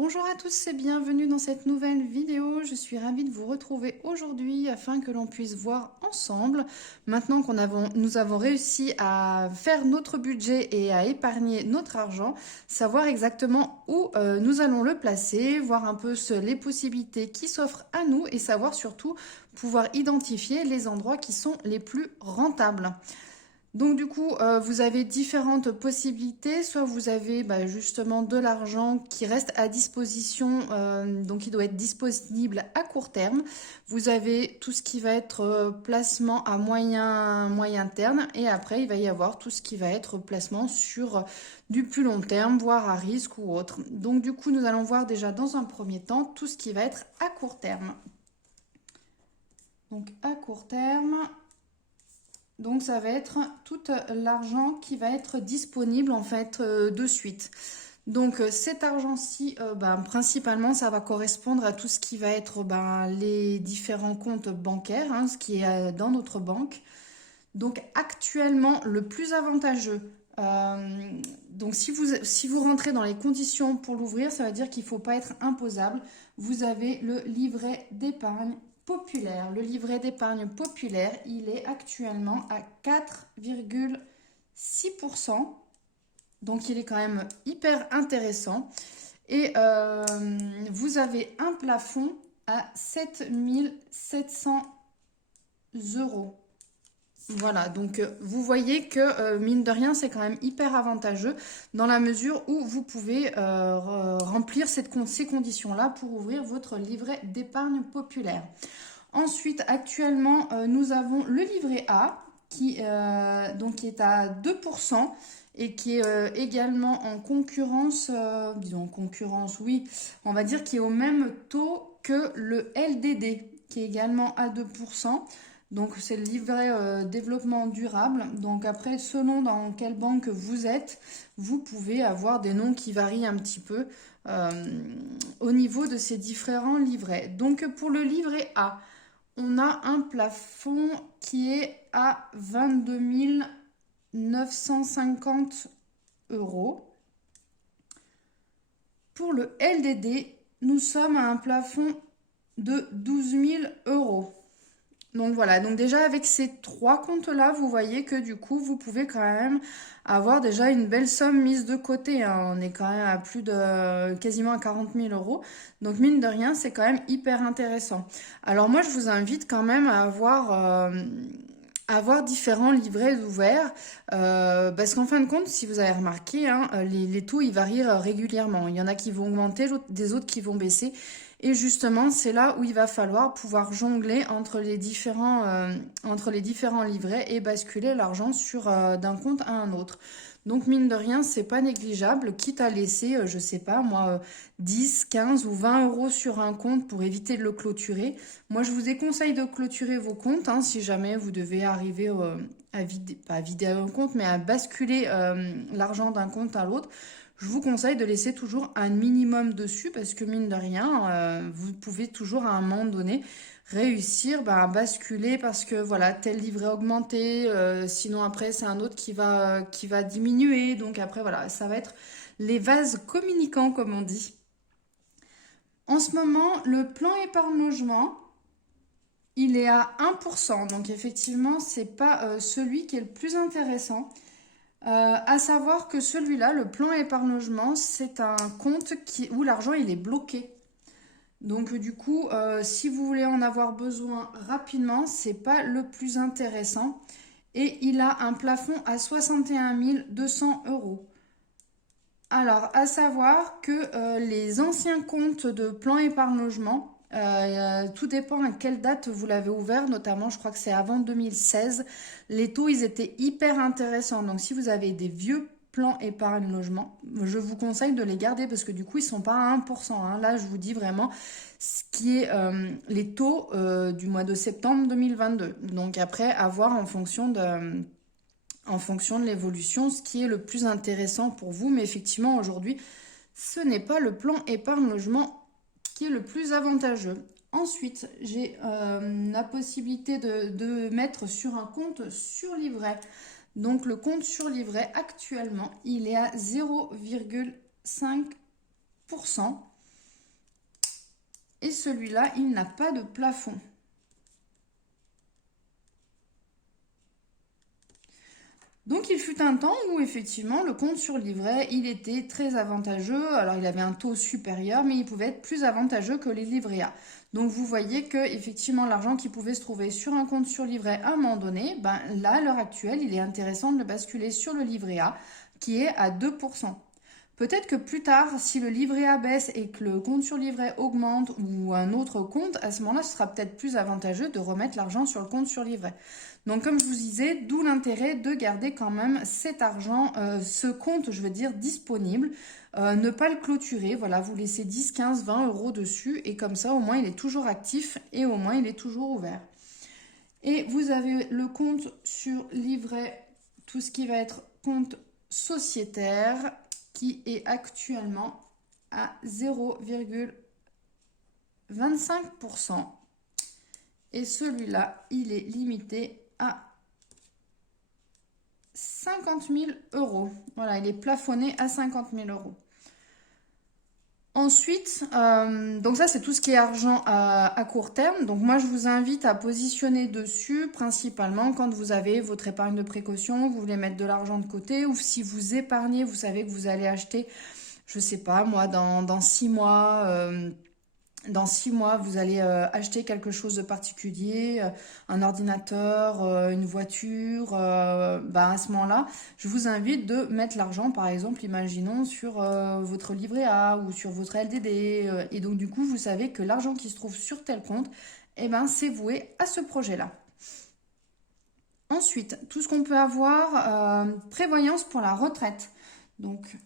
Bonjour à tous et bienvenue dans cette nouvelle vidéo. Je suis ravie de vous retrouver aujourd'hui afin que l'on puisse voir ensemble, maintenant nous avons réussi à faire notre budget et à épargner notre argent, savoir exactement où nous allons le placer, voir un peu les possibilités qui s'offrent à nous et savoir surtout pouvoir identifier les endroits qui sont les plus rentables. Donc du coup, vous avez différentes possibilités. Soit vous avez justement de l'argent qui reste à disposition, donc il doit être disponible à court terme. Vous avez tout ce qui va être placement à moyen terme. Et après, il va y avoir tout ce qui va être placement sur du plus long terme, voire à risque ou autre. Donc du coup, nous allons voir déjà dans un premier temps tout ce qui va être à court terme. Donc à court terme... Donc ça va être tout l'argent qui va être disponible en fait de suite. Donc cet argent-ci, principalement, ça va correspondre à tout ce qui va être les différents comptes bancaires, hein, ce qui est dans notre banque. Donc actuellement, le plus avantageux, donc si vous rentrez dans les conditions pour l'ouvrir, ça veut dire qu'il ne faut pas être imposable. Vous avez le livret d'épargne populaire. Le livret d'épargne populaire, il est actuellement à 4,6%. Donc il est quand même hyper intéressant. Et vous avez un plafond à 7 700 euros. Voilà, donc vous voyez que mine de rien, c'est quand même hyper avantageux dans la mesure où vous pouvez remplir ces conditions-là pour ouvrir votre livret d'épargne populaire. Ensuite, actuellement, nous avons le livret A qui est à 2% et qui est également en concurrence, disons en concurrence, oui, on va dire qui est au même taux que le LDD qui est également à 2%. Donc c'est le livret développement durable. Donc après, selon dans quelle banque vous êtes, vous pouvez avoir des noms qui varient un petit peu au niveau de ces différents livrets. Donc pour le livret A, on a un plafond qui est à 22 950 euros. Pour le LDD, nous sommes à un plafond de 12 000 euros. Donc voilà, donc déjà avec ces trois comptes-là, vous voyez que du coup, vous pouvez quand même avoir déjà une belle somme mise de côté, hein. On est quand même à plus de quasiment à 40 000 euros. Donc mine de rien, c'est quand même hyper intéressant. Alors moi, je vous invite quand même à avoir différents livrets ouverts parce qu'en fin de compte, si vous avez remarqué, hein, les taux, ils varient régulièrement. Il y en a qui vont augmenter, des autres qui vont baisser. Et justement, c'est là où il va falloir pouvoir jongler entre les différents livrets et basculer l'argent d'un compte à un autre. Donc, mine de rien, c'est pas négligeable, quitte à laisser, je sais pas, moi, 10, 15 ou 20 euros sur un compte pour éviter de le clôturer. Moi, je vous déconseille de clôturer vos comptes, hein, si jamais vous devez arriver à vider, pas à vider un compte, mais à basculer l'argent d'un compte à l'autre. Je vous conseille de laisser toujours un minimum dessus parce que mine de rien, vous pouvez toujours à un moment donné réussir à basculer parce que voilà, tel livret a augmenté, sinon après c'est un autre qui va diminuer. Donc après voilà, ça va être les vases communicants comme on dit. En ce moment, le plan épargne logement, il est à 1%. Donc effectivement, c'est pas celui qui est le plus intéressant. À savoir que celui-là, le plan épargne logement, c'est un compte où l'argent il est bloqué. Donc du coup, si vous voulez en avoir besoin rapidement, c'est pas le plus intéressant. Et il a un plafond à 61 200 euros. Alors, à savoir que les anciens comptes de plan épargne logement, tout dépend à quelle date vous l'avez ouvert, notamment je crois que c'est avant 2016, les taux ils étaient hyper intéressants. Donc si vous avez des vieux plans épargne logement, je vous conseille de les garder parce que du coup ils sont pas à 1%, hein. Là je vous dis vraiment ce qui est les taux du mois de septembre 2022. Donc après, à voir en fonction de l'évolution, ce qui est le plus intéressant pour vous. Mais effectivement, aujourd'hui, ce n'est pas le plan épargne logement qui est le plus avantageux. Ensuite, j'ai la possibilité de mettre sur un compte sur livret. Donc le compte sur livret, actuellement, il est à 0,5%. Et celui-là, il n'a pas de plafond. Donc il fut un temps où effectivement le compte sur livret, il était très avantageux. Alors il avait un taux supérieur, mais il pouvait être plus avantageux que les livrets A. Donc vous voyez que effectivement l'argent qui pouvait se trouver sur un compte sur livret à un moment donné, ben là à l'heure actuelle, il est intéressant de le basculer sur le livret A qui est à 2%. Peut-être que plus tard, si le livret A baisse et que le compte sur livret augmente ou un autre compte, à ce moment-là, ce sera peut-être plus avantageux de remettre l'argent sur le compte sur livret. Donc, comme je vous disais, d'où l'intérêt de garder quand même cet argent, ce compte, je veux dire, disponible. Ne pas le clôturer, voilà, vous laissez 10, 15, 20 euros dessus et comme ça, au moins, il est toujours actif et au moins, il est toujours ouvert. Et vous avez le compte sur livret, tout ce qui va être compte sociétaire, qui est actuellement à 0,25%. Et celui-là, il est limité à 50 000 euros. Voilà, il est plafonné à 50 000 euros. Ensuite, donc ça c'est tout ce qui est argent à court terme. Donc moi je vous invite à positionner dessus principalement quand vous avez votre épargne de précaution, vous voulez mettre de l'argent de côté ou si vous épargnez, vous savez que vous allez acheter, je sais pas moi, dans 6 mois, dans 6 mois, vous allez acheter quelque chose de particulier, un ordinateur, une voiture. Bah, à ce moment-là, je vous invite de mettre l'argent, par exemple, imaginons, sur votre livret A ou sur votre LDD. Et donc, du coup, vous savez que l'argent qui se trouve sur tel compte, eh ben, c'est voué à ce projet-là. Ensuite, tout ce qu'on peut avoir, prévoyance pour la retraite. Donc,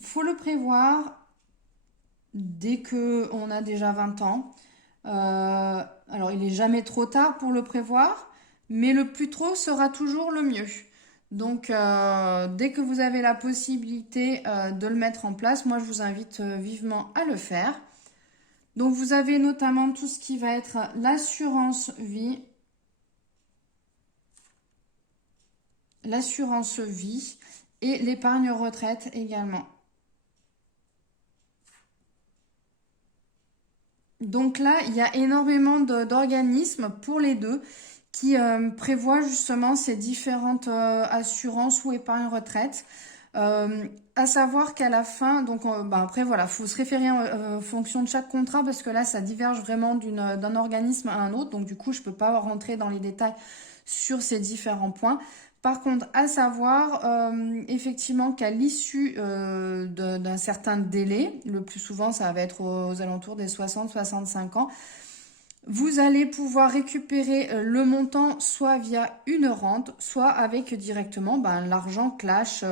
faut le prévoir dès que on a déjà 20 ans. Alors, il n'est jamais trop tard pour le prévoir, mais le plus tôt sera toujours le mieux. Donc, dès que vous avez la possibilité de le mettre en place, moi, je vous invite vivement à le faire. Donc, vous avez notamment tout ce qui va être l'assurance vie et l'épargne retraite également. Donc là, il y a énormément d'organismes pour les deux qui prévoient justement ces différentes assurances ou épargne retraite. À savoir qu'à la fin, donc bah après voilà, faut se référer en fonction de chaque contrat parce que là, ça diverge vraiment d'un organisme à un autre. Donc du coup, je peux pas rentrer dans les détails sur ces différents points. Par contre, à savoir effectivement qu'à l'issue d'un certain délai, le plus souvent ça va être aux alentours des 60-65 ans, vous allez pouvoir récupérer le montant soit via une rente, soit avec directement l'argent clash,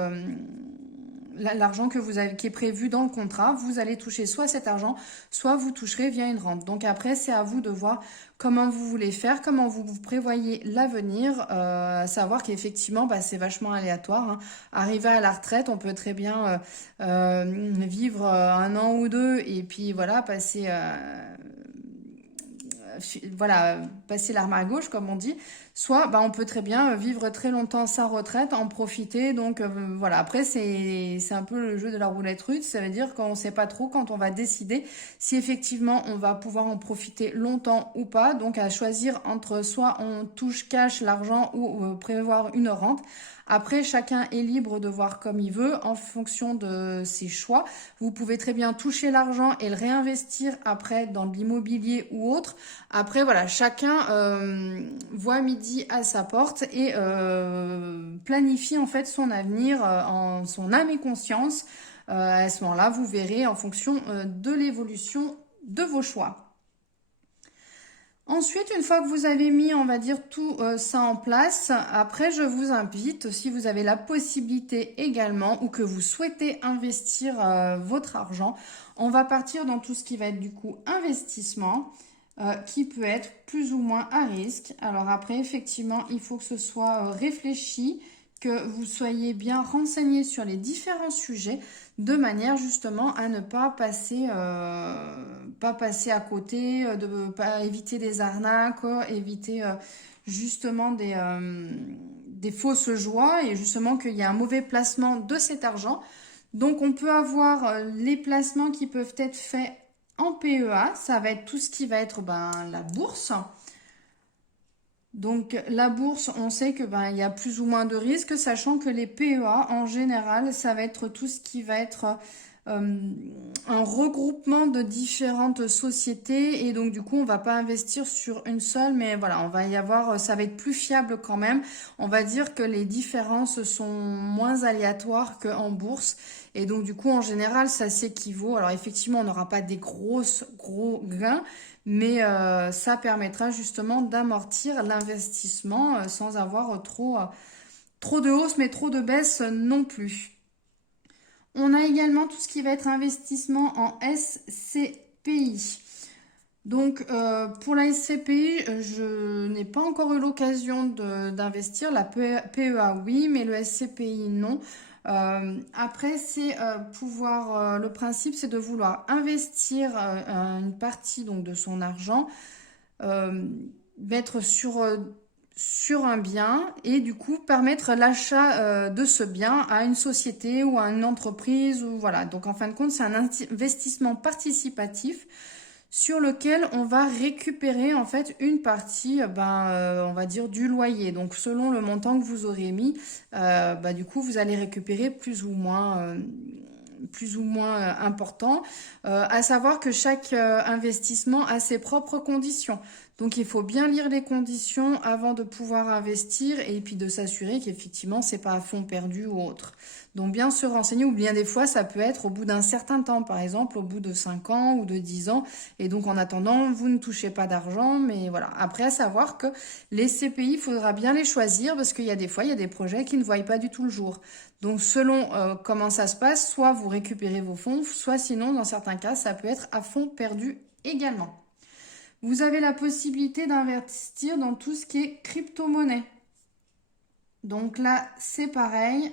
l'argent que vous avez, qui est prévu dans le contrat. Vous allez toucher soit cet argent, soit vous toucherez via une rente. Donc après, c'est à vous de voir comment vous voulez faire, comment vous prévoyez l'avenir. Savoir qu'effectivement, c'est vachement aléatoire, hein. Arrivé à la retraite, on peut très bien vivre un an ou deux et puis voilà, voilà, passer l'arme à gauche, comme on dit. Soit, on peut très bien vivre très longtemps sa retraite, en profiter. Donc, voilà. Après, c'est un peu le jeu de la roulette russe. Ça veut dire qu'on ne sait pas trop quand on va décider si effectivement on va pouvoir en profiter longtemps ou pas. Donc, à choisir entre soit on touche cash l'argent ou prévoir une rente. Après, chacun est libre de voir comme il veut en fonction de ses choix. Vous pouvez très bien toucher l'argent et le réinvestir après dans de l'immobilier ou autre. Après, voilà, chacun voit midi à sa porte et planifie en fait son avenir en son âme et conscience. À ce moment-là, vous verrez en fonction de l'évolution de vos choix. Ensuite, une fois que vous avez mis, on va dire, tout ça en place, après, je vous invite, si vous avez la possibilité également ou que vous souhaitez investir votre argent, on va partir dans tout ce qui va être du coup investissement, qui peut être plus ou moins à risque. Alors après, effectivement, il faut que ce soit réfléchi, que vous soyez bien renseigné sur les différents sujets de manière justement à ne pas passer à côté, de pas éviter des arnaques, éviter justement des fausses joies et justement qu'il y a un mauvais placement de cet argent. Donc on peut avoir les placements qui peuvent être faits en PEA, ça va être tout ce qui va être la bourse. Donc la bourse, on sait que il y a plus ou moins de risques, sachant que les PEA en général, ça va être tout ce qui va être euh, un regroupement de différentes sociétés et donc du coup on va pas investir sur une seule, mais voilà, on va y avoir, ça va être plus fiable quand même. On va dire que les différences sont moins aléatoires qu'en bourse et donc du coup en général ça s'équivaut. Alors effectivement on n'aura pas des gros gains, mais ça permettra justement d'amortir l'investissement sans avoir trop de hausse mais trop de baisse non plus. On a également tout ce qui va être investissement en SCPI. Donc pour la SCPI, je n'ai pas encore eu l'occasion d'investir. La PEA oui, mais le SCPI non. Après, c'est pouvoir. Le principe, c'est de vouloir investir une partie donc de son argent, euh, mettre sur un bien et du coup permettre l'achat de ce bien à une société ou à une entreprise ou voilà. Donc en fin de compte, c'est un investissement participatif sur lequel on va récupérer en fait une partie, on va dire du loyer. Donc selon le montant que vous aurez mis, du coup vous allez récupérer plus ou moins important. À savoir que chaque investissement a ses propres conditions. Donc il faut bien lire les conditions avant de pouvoir investir et puis de s'assurer qu'effectivement c'est pas à fond perdu ou autre. Donc bien se renseigner ou bien des fois ça peut être au bout d'un certain temps, par exemple au bout de 5 ans ou de 10 ans. Et donc en attendant vous ne touchez pas d'argent. Mais voilà, après à savoir que les CPI, il faudra bien les choisir parce qu'il y a des fois il y a des projets qui ne voient pas du tout le jour. Donc selon comment ça se passe, soit vous récupérez vos fonds, soit sinon dans certains cas ça peut être à fond perdu également. Vous avez la possibilité d'investir dans tout ce qui est crypto-monnaie. Donc là, c'est pareil.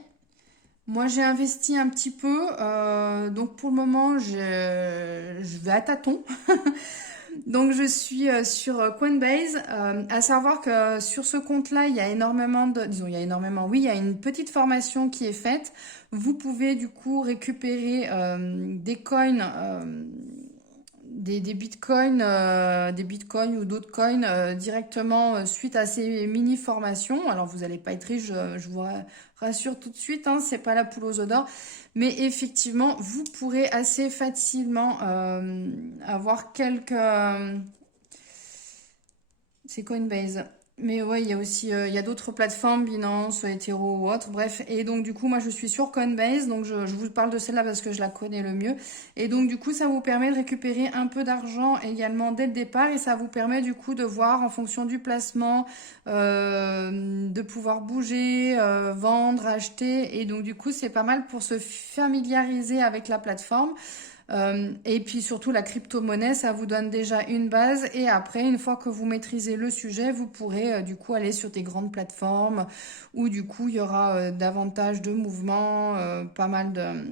Moi, j'ai investi un petit peu. Donc pour le moment, je vais à tâtons. Donc je suis sur Coinbase. À savoir que sur ce compte-là, il y a énormément de... Disons, il y a énormément... Oui, il y a une petite formation qui est faite. Vous pouvez du coup récupérer des coins... des bitcoins ou d'autres coins directement suite à ces mini formations. Alors vous n'allez pas être riche, je vous rassure tout de suite, hein, c'est pas la poule aux œufs d'or, mais effectivement vous pourrez assez facilement avoir quelques. C'est Coinbase. Mais ouais, il y a aussi il y a d'autres plateformes, Binance, Ethereum ou autres, bref. Et donc du coup, moi je suis sur Coinbase, donc je vous parle de celle-là parce que je la connais le mieux. Et donc du coup, ça vous permet de récupérer un peu d'argent également dès le départ et ça vous permet du coup de voir en fonction du placement, de pouvoir bouger, vendre, acheter. Et donc du coup, c'est pas mal pour se familiariser avec la plateforme. Et puis surtout la crypto-monnaie, ça vous donne déjà une base et après, une fois que vous maîtrisez le sujet, vous pourrez du coup aller sur des grandes plateformes où du coup il y aura davantage de mouvements, pas mal de...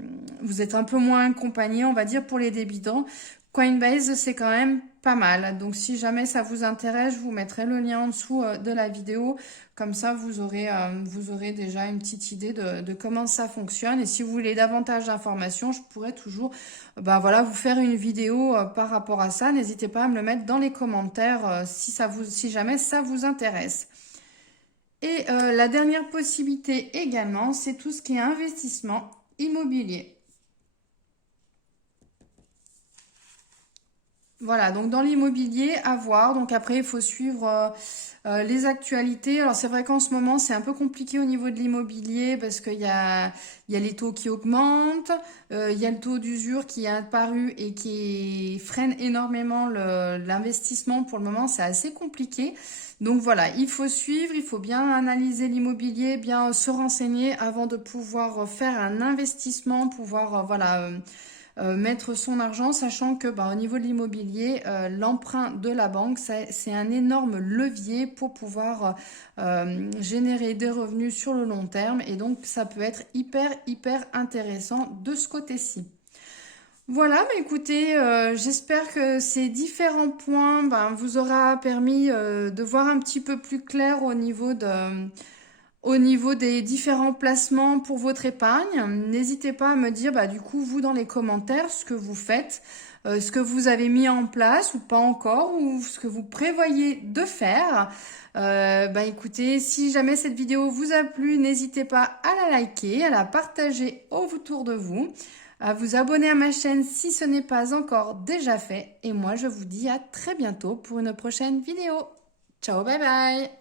Vous êtes un peu moins accompagné, on va dire, pour les débitants. Coinbase, c'est quand même pas mal. Donc si jamais ça vous intéresse, je vous mettrai le lien en dessous de la vidéo. Comme ça, vous aurez déjà une petite idée de comment ça fonctionne. Et si vous voulez davantage d'informations, je pourrais toujours voilà, vous faire une vidéo par rapport à ça. N'hésitez pas à me le mettre dans les commentaires si jamais ça vous intéresse. Et la dernière possibilité également, c'est tout ce qui est investissement immobilier. Voilà, donc dans l'immobilier, à voir. Donc après, il faut suivre les actualités. Alors c'est vrai qu'en ce moment, c'est un peu compliqué au niveau de l'immobilier parce il y a les taux qui augmentent, il y a le taux d'usure qui est apparu et qui freine énormément l'investissement. Pour le moment, c'est assez compliqué. Donc voilà, il faut suivre, il faut bien analyser l'immobilier, bien se renseigner avant de pouvoir faire un investissement, pouvoir mettre son argent, sachant que au niveau de l'immobilier, l'emprunt de la banque, c'est un énorme levier pour pouvoir générer des revenus sur le long terme. Et donc, ça peut être hyper intéressant de ce côté-ci. Voilà, mais écoutez, j'espère que ces différents points vous aura permis de voir un petit peu plus clair au niveau au niveau des différents placements pour votre épargne. N'hésitez pas à me dire, bah, du coup, vous dans les commentaires, ce que vous faites, ce que vous avez mis en place ou pas encore, ou ce que vous prévoyez de faire. Bah, écoutez, si jamais cette vidéo vous a plu, n'hésitez pas à la liker, à la partager autour de vous, à vous abonner à ma chaîne si ce n'est pas encore déjà fait. Et moi, je vous dis à très bientôt pour une prochaine vidéo. Ciao, bye bye!